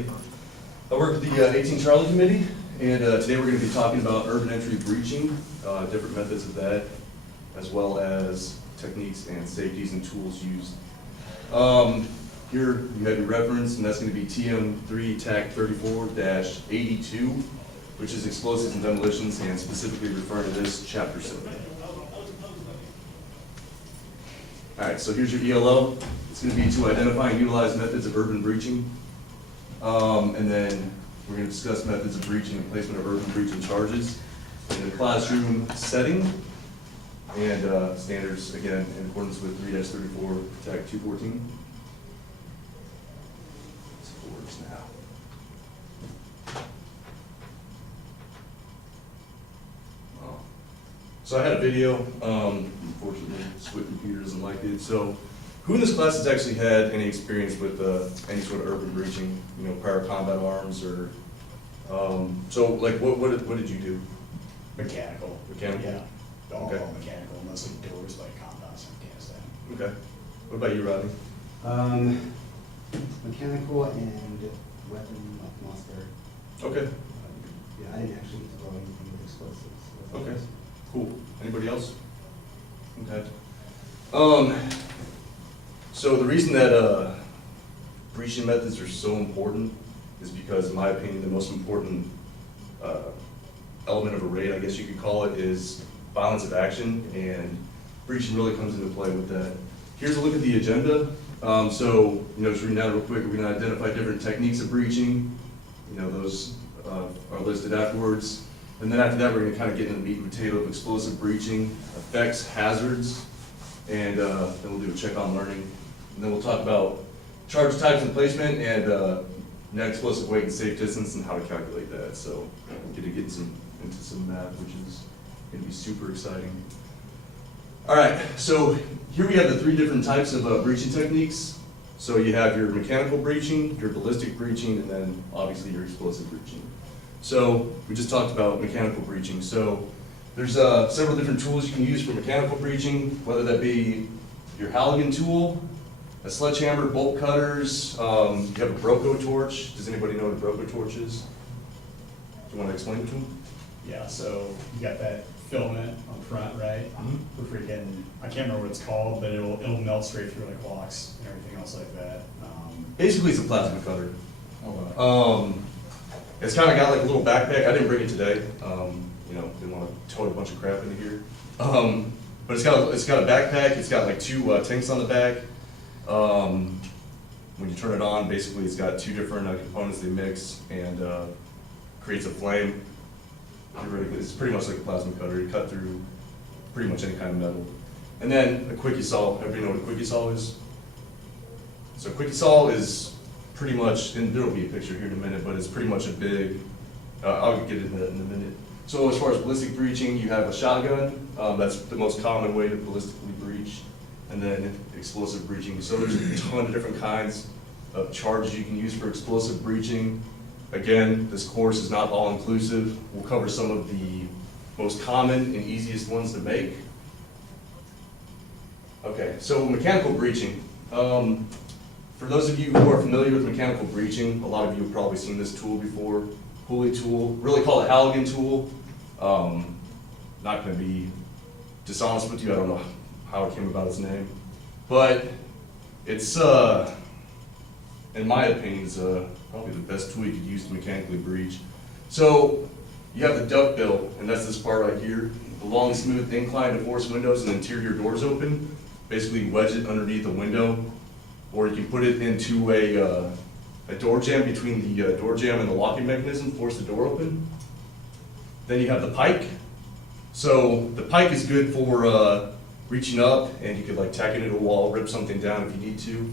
everybody. I work with the 18 Charlie Committee, and today we're going to be talking about urban entry breaching, different methods of that, as well as techniques and safeties and tools used. Here you have your reference, and that's going to be TM3 TAC 34-82, which is explosives and demolitions, and specifically referring to this chapter 7. All right, so here's your ELO. It's going to be to identify and utilize methods of urban breaching. And then we're going to discuss methods of breaching and placement of urban breaching charges in a classroom setting. And standards, again, in accordance with 3-34 TAC 214. It's forwards now. So I had a video, unfortunately, Swift Computer doesn't like it. So who in this class has actually had any experience with any sort of urban breaching, you know, prior combat arms or, so like what did you do? Mechanical. Mechanical? Yeah, all Okay. mechanical, mostly doors like compounds in Afghanistan. Okay. What about you, Rodney? Mechanical and weapon atmosphere. Okay. Yeah, I didn't actually throw anything with explosives. Okay. Cool. Anybody else? Okay. So the reason that breaching methods are so important is because, in my opinion, the most important element of a raid, I guess you could call it, is violence of action, and breaching really comes into play with that. Here's a look at the agenda. So, you know, just reading down real quick, we're going to identify different techniques of breaching. You know, those are listed afterwards. And then after that, we're going to kind of get into the meat and potato of explosive breaching, effects, hazards, and then we'll do a check on learning. And then we'll talk about charge types and placement, and net explosive weight and safe distance, and how to calculate that. So we'll get into some math, which is going to be super exciting. All right, so here we have the 3 different types of breaching techniques. So you have your mechanical breaching, your ballistic breaching, and then obviously your explosive breaching. So we just talked about mechanical breaching. So there's several different tools you can use for mechanical breaching, whether that be your Halligan tool, a sledgehammer, bolt cutters, you have a Broco torch. Does anybody know what a Broco torch is? Do you want to explain it to them? Yeah, so you got that filament on front, right? For freaking, I can't remember what it's called, but it'll melt straight through like locks and everything else like that. Basically, it's a plasma cutter. Oh, wow. It's kind of got like a little backpack. I didn't bring it today. You know, didn't want to tote a bunch of crap into here. But it's got a backpack. It's got like 2 tanks on the back. When you turn it on, basically it's got 2 different components they mix and creates a flame. It's pretty much like a plasma cutter. You cut through pretty much any kind of metal. And then a quickie saw. Everybody know what a quickie saw is? So a quickie saw is pretty much, and there will be a picture here in a minute, but it's pretty much a big, I'll get into that in a minute. So as far as ballistic breaching, you have a shotgun. That's the most common way to ballistically breach. And then explosive breaching. So there's a ton of different kinds of charges you can use for explosive breaching. Again, this course is not all inclusive. We'll cover some of the most common and easiest ones to make. Okay, so mechanical breaching. For those of you who are familiar with mechanical breaching, a lot of you have probably seen this tool before. Pulley tool, really called a Halligan tool. Not going to be dishonest with you, I don't know how it came about its name. But it's, in my opinion, it's probably the best tool you could use to mechanically breach. So you have the duckbill, and that's this part right here. The long, smooth incline to force windows and interior doors open. Basically wedge it underneath the window. Or you can put it into a door jamb between the door jamb and the locking mechanism, force the door open. Then you have the pike. So the pike is good for reaching up, and you could like tack it into a wall, rip something down if you need to.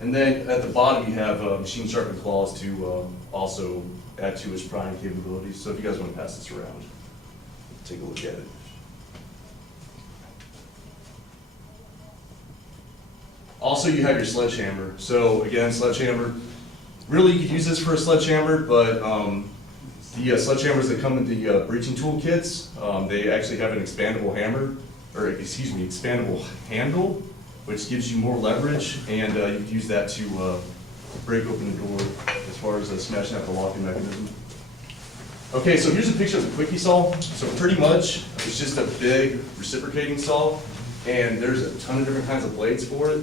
And then at the bottom you have machine sharpened claws to also add to its prying capabilities. So if you guys want to pass this around, take a look at it. Also, you have your sledgehammer. So again, sledgehammer, really you could use this for a sledgehammer, but the sledgehammers that come in the breaching tool kits, they actually have an expandable hammer, or excuse me, expandable handle, which gives you more leverage, and you can use that to break open the door as far as smashing out the locking mechanism. Okay, so here's a picture of the quickie saw. So pretty much, it's just a big reciprocating saw, and there's a ton of different kinds of blades for it.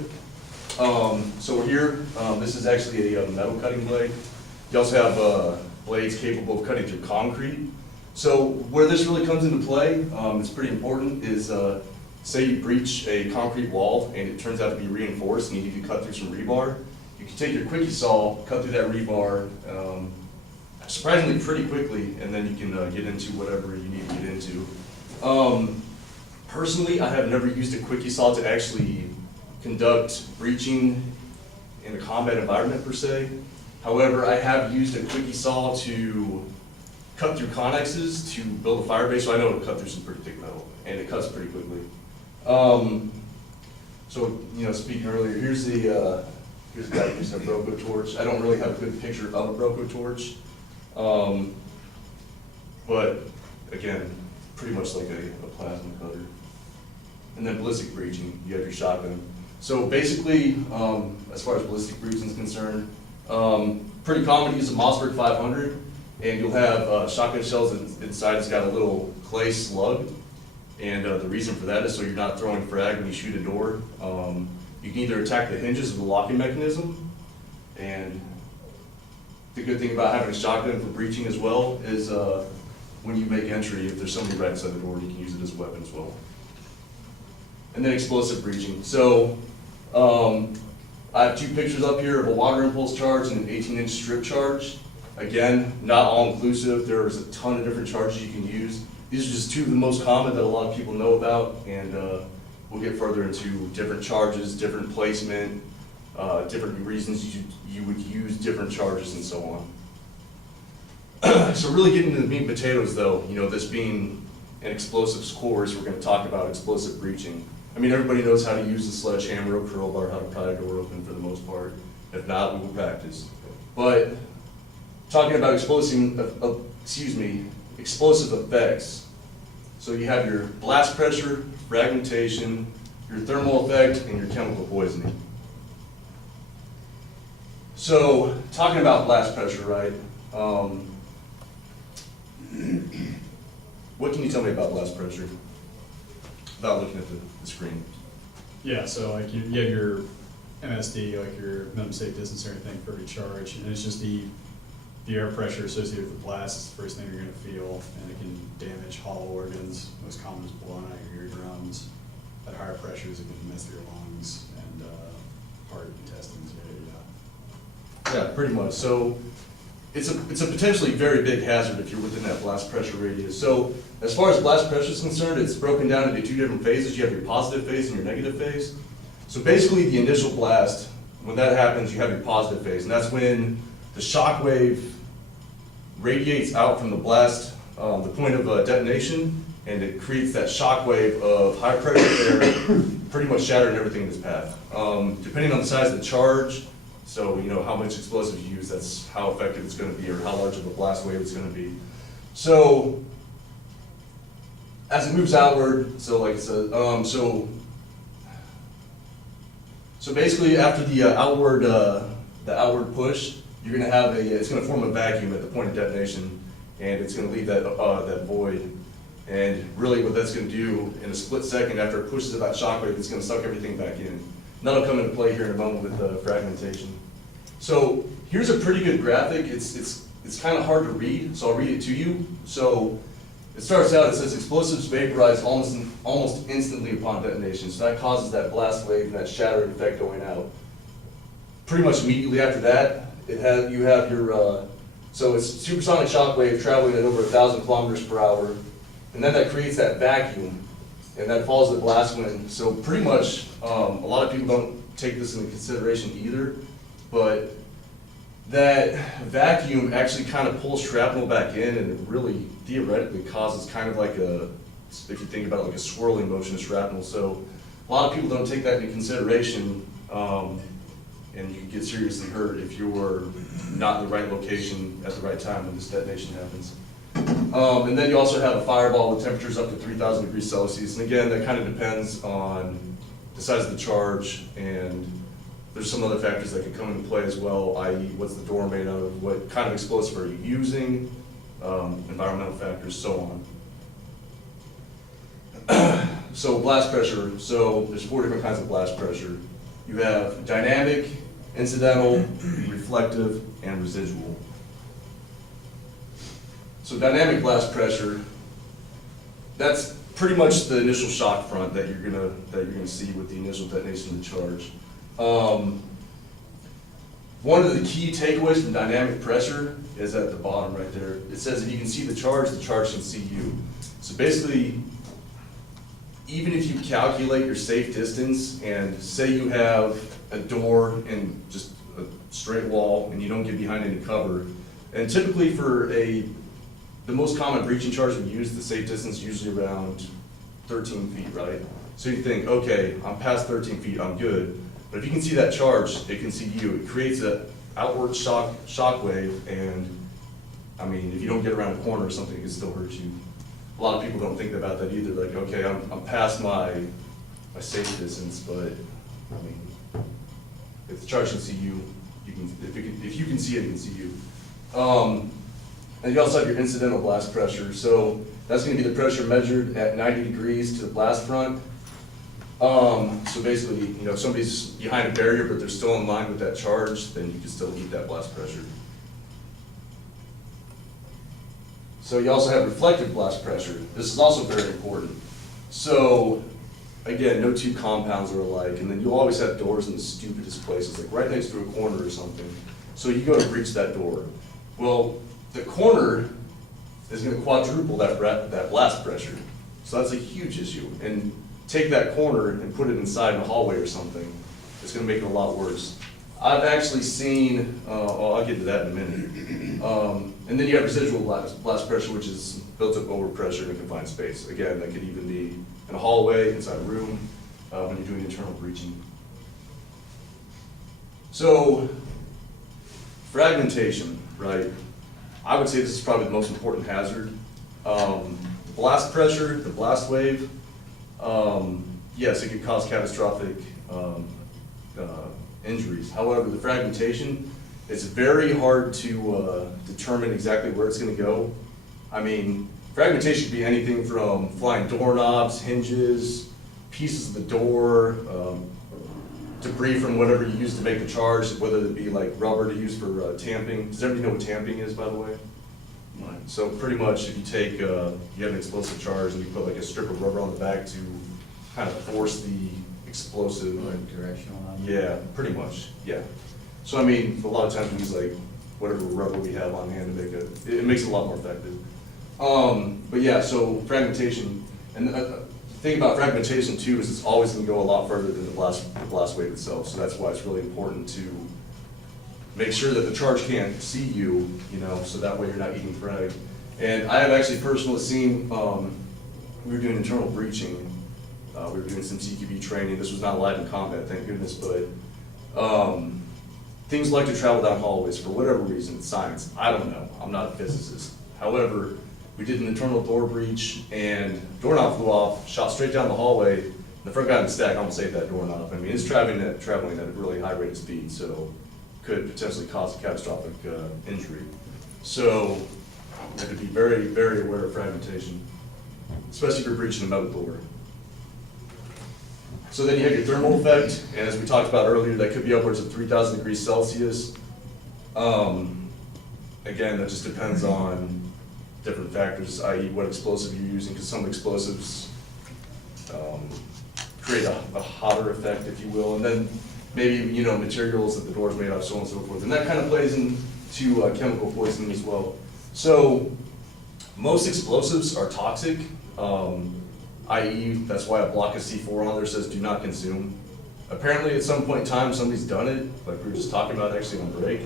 So here, this is actually a metal cutting blade. You also have blades capable of cutting through concrete. So where this really comes into play, it's pretty important, is say you breach a concrete wall and it turns out to be reinforced and you need to cut through some rebar. You can take your quickie saw, cut through that rebar, surprisingly pretty quickly, and then you can get into whatever you need to get into. Personally, I have never used a quickie saw to actually conduct breaching in a combat environment per se. However, I have used a quickie saw to cut through connexes to build a fire base, so I know it'll cut through some pretty thick metal, and it cuts pretty quickly. So, you know, speaking earlier, here's a guy using a Broco torch. I don't really have a good picture of a Broco torch. But again, pretty much like a plasma cutter. And then ballistic breaching, you have your shotgun. So basically, as far as ballistic breaching is concerned, pretty common to use a Mossberg 500, and you'll have shotgun shells inside. It's got a little clay slug, and the reason for that is so you're not throwing frag when you shoot a door. You can either attack the hinges of the locking mechanism, and the good thing about having a shotgun for breaching as well is when you make entry, if there's somebody right inside the door, you can use it as a weapon as well. And then explosive breaching. So I have two pictures up here of a water impulse charge and an 18-inch strip charge. Again, not all inclusive. There's a ton of different charges you can use. These are just two of the most common that a lot of people know about, and we'll get further into different charges, different placement, different reasons you would use different charges and so on. So really getting into the meat and potatoes though, you know, this being an explosives course, we're going to talk about explosive breaching. I mean, everybody knows how to use a sledgehammer or crowbar, how to pry a door open for the most part. If not, we will practice. But talking about explosive effects. So you have your blast pressure, fragmentation, your thermal effect, and your chemical poisoning. So talking about blast pressure, right? What can you tell me about blast pressure without looking at the screen? Yeah, so like you have your MSD, like your minimum safe distance or anything for every charge, and it's just the air pressure associated with the blast is the first thing you're gonna feel, and it can damage hollow organs. Most common is blowing out your eardrums. At higher pressures, it can mess with your lungs and heart, intestines, Yeah, pretty much. So it's a potentially very big hazard if you're within that blast pressure radius. So as far as blast pressure is concerned, it's broken down into two different phases. You have your positive phase and your negative phase. So basically the initial blast, when that happens, you have your positive phase, and that's when the shock wave radiates out from the blast, the point of detonation, and it creates that shock wave of high pressure air, pretty much shattering everything in its path. Depending on the size of the charge, so you know how much explosive you use, that's how effective it's going to be, or how large of a blast wave it's going to be. So as it moves outward, so like I said, so basically after the outward push, you're going to have it's going to form a vacuum at the point of detonation, and it's going to leave that that void. And really what that's going to do in a split second after it pushes that shock wave, it's going to suck everything back in. And that'll come into play here in a moment with fragmentation. So here's a pretty good graphic. It's kind of hard to read, so I'll read it to you. So it starts out, it says explosives vaporize almost instantly upon detonation. So that causes that blast wave and that shattering effect going out. Pretty much immediately after that, you have your, so it's supersonic shock wave traveling at over 1,000 kilometers per hour. And then that creates that vacuum, and that follows the blast wind. So pretty much, a lot of people don't take this into consideration either, but that vacuum actually kind of pulls shrapnel back in, and it really theoretically causes kind of like if you think about it, like a swirling motion of shrapnel. So a lot of people don't take that into consideration, and you can get seriously hurt if you're not in the right location at the right time when this detonation happens. And then you also have a fireball with temperatures up to 3,000 degrees Celsius. And again, that kind of depends on the size of the charge and There's some other factors that could come into play as well, i.e. what's the door made out of, what kind of explosive are you using, environmental factors, so on. So blast pressure, so there's 4 different kinds of blast pressure. You have dynamic, incidental, reflective, and residual. So dynamic blast pressure, that's pretty much the initial shock front that you're gonna see with the initial detonation of the charge. One of the key takeaways from dynamic pressure is at the bottom right there. It says if you can see the charge can see you. So basically, even if you calculate your safe distance and say you have a door and just a straight wall and you don't get behind any cover, and typically for the most common breaching charge we use, the safe distance is usually around 13 feet, right? So you think, okay, I'm past 13 feet, I'm good. But if you can see that charge, it can see you. It creates an outward shock wave, and I mean, if you don't get around a corner or something, it can still hurt you. A lot of people don't think about that either. Like, okay, I'm past my safe distance, but I mean, if the charge can see you, if you can see it, it can see you. And you also have your incidental blast pressure. So that's going to be the pressure measured at 90 degrees to the blast front. So basically, you know, if somebody's behind a barrier but they're still in line with that charge, then you can still eat that blast pressure. So you also have reflective blast pressure. This is also very important. So again, no two compounds are alike, and then you always have doors in the stupidest places, like right next to a corner or something. So you go to breach that door. Well, the corner is going to quadruple that blast pressure. So that's a huge issue. And take that corner and put it inside in a hallway or something, it's going to make it a lot worse. I've actually seen, I'll get to that in a minute. And then you have residual blast pressure, which is built up overpressure in a confined space. Again, that could even be in a hallway, inside a room, when you're doing internal breaching. So, fragmentation, right? I would say this is probably the most important hazard. Blast pressure, the blast wave, yes, it could cause catastrophic injuries. However, the fragmentation, it's very hard to determine exactly where it's going to go. I mean, fragmentation could be anything from flying doorknobs, hinges, pieces of the door, debris from whatever you use to make the charge, whether it be like rubber to use for tamping. Does everybody know what tamping is, by the way? So pretty much if you take, you have an explosive charge and you put like a strip of rubber on the back to kind of force the explosive. Like directional on it? Yeah, pretty much, yeah. So I mean, a lot of times we use like whatever rubber we have on hand to make it makes it a lot more effective. But yeah, so fragmentation, and the thing about fragmentation too is it's always going to go a lot further than the blast wave itself. So that's why it's really important to make sure that the charge can't see you, you know, so that way you're not eating frag. And I have actually personally seen, we were doing internal breaching. We were doing some CQB training. This was not live in combat, thank goodness, but things like to travel down hallways for whatever reason, science, I don't know, I'm not a physicist. However, we did an internal door breach and doorknob flew off, shot straight down the hallway. The front guy in the stack almost saved that doorknob. I mean, it's traveling at a really high rate of speed, so could potentially cause a catastrophic injury. So you have to be very, very aware of fragmentation, especially if you're breaching a metal door. So then you have your thermal effect, and as we talked about earlier, that could be upwards of 3,000 degrees Celsius. Again, that just depends on different factors, i.e. what explosive you're using, because some explosives create a hotter effect, if you will, and then maybe, you know, materials that the door is made of, so on and so forth. And that kind of plays into chemical poisoning as well. So most explosives are toxic, i.e. that's why a block of C4 on there says do not consume. Apparently at some point in time somebody's done it, like we were just talking about actually on break.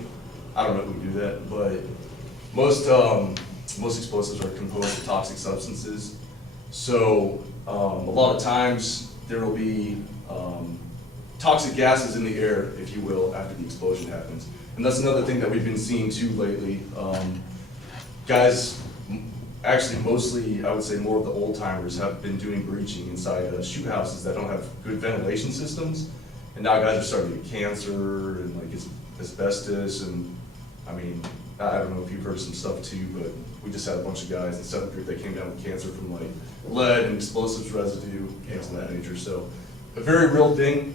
I don't know who do that, but most explosives are composed of toxic substances. So a lot of times there will be toxic gases in the air, if you will, after the explosion happens. And that's another thing that we've been seeing too lately. Guys, actually mostly, I would say more of the old timers have been doing breaching inside shoot houses that don't have good ventilation systems. And now guys are starting to get cancer and like asbestos and, I mean, I don't know if you've heard some stuff too, but we just had a bunch of guys in seventh group that came down with cancer from like lead and explosives residue, things of that nature. So a very real thing,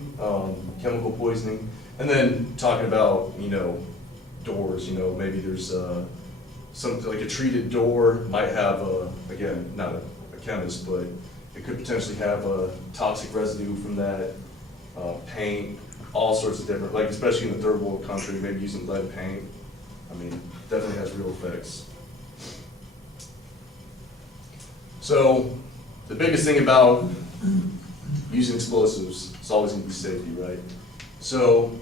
chemical poisoning. And then talking about, you know, doors, you know, maybe there's something like a treated door might have again, not a chemist, but it could potentially have a toxic residue from that, paint, all sorts of different, like especially in the third world country, maybe using lead paint. I mean, definitely has real effects. So the biggest thing about using explosives is always going to be safety, right? So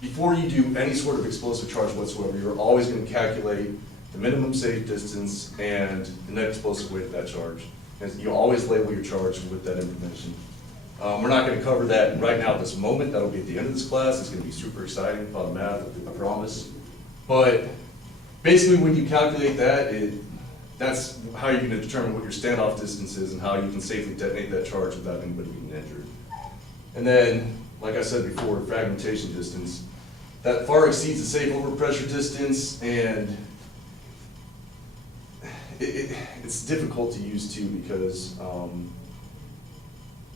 before you do any sort of explosive charge whatsoever, you're always going to calculate the minimum safe distance and the net explosive weight of that charge. And you always label your charge with that information. We're not going to cover that right now at this moment. That'll be at the end of this class. It's going to be super exciting about math, I promise. But basically when you calculate that, that's how you're going to determine what your standoff distance is and how you can safely detonate that charge without anybody getting injured. And then, like I said before, fragmentation distance. That far exceeds the safe overpressure distance, and it's difficult to use too because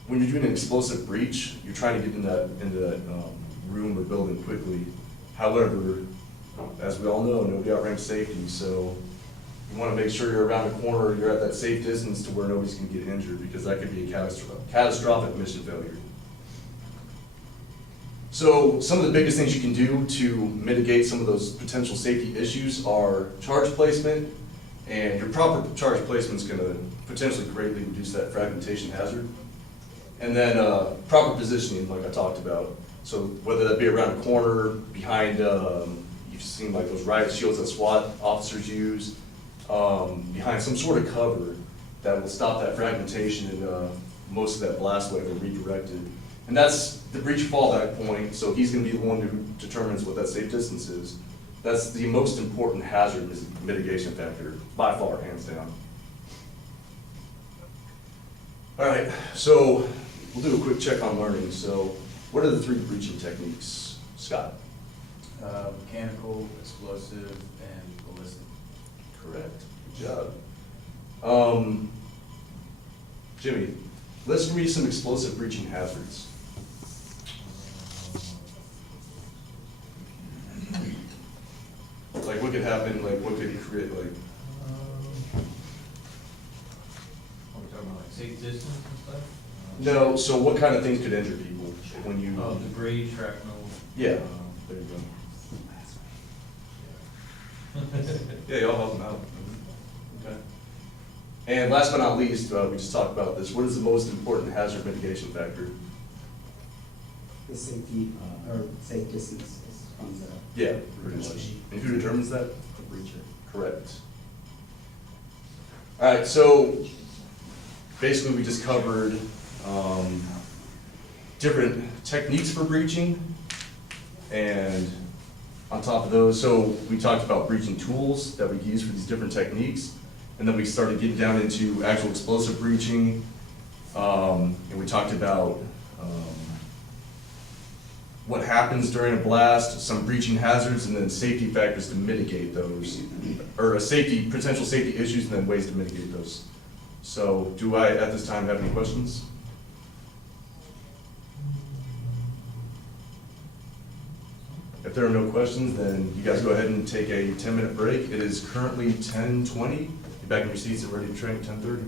when you're doing an explosive breach, you're trying to get into that room or building quickly. However, as we all know, nobody outranks safety, so you want to make sure you're around a corner, you're at that safe distance to where nobody's going to get injured, because that could be a catastrophic mission failure. So some of the biggest things you can do to mitigate some of those potential safety issues are charge placement, and your proper charge placement is going to potentially greatly reduce that fragmentation hazard. And then proper positioning, like I talked about. So whether that be around a corner, behind, you've seen like those riot shields that SWAT officers use, behind some sort of cover that will stop that fragmentation and most of that blast wave will redirect it. And that's the breach fallback point, so he's going to be the one who determines what that safe distance is. That's the most important hazard mitigation factor, by far, hands down. All right, so we'll do a quick check on learning. So what are the 3 breaching techniques? Scott? Mechanical, explosive, and ballistic. Correct. Good job. Jimmy, let's read some explosive breaching hazards. Like what could happen, like what could create, like, What are we talking about, like safe distance and stuff? no, so what kind of things could injure people when you? Oh, debris, shrapnel. Yeah, there you go. Yeah, y'all help them out. Okay. And last but not least, we just talked about this, what is the most important hazard mitigation factor? The safety, or safe distance is from the. Yeah, pretty much. And who determines that? The breacher. Correct. All right, so basically we just covered different techniques for breaching, and on top of those, so we talked about breaching tools that we use for these different techniques, and then we started getting down into actual explosive breaching, and we talked about what happens during a blast, some breaching hazards, and then safety factors to mitigate those, or potential safety issues, and then ways to mitigate those. So do I, at this time, have any questions? If there are no questions, then you guys go ahead and take a 10-minute break. It is currently 10:20. Get back in your seats and ready to train at 10:30.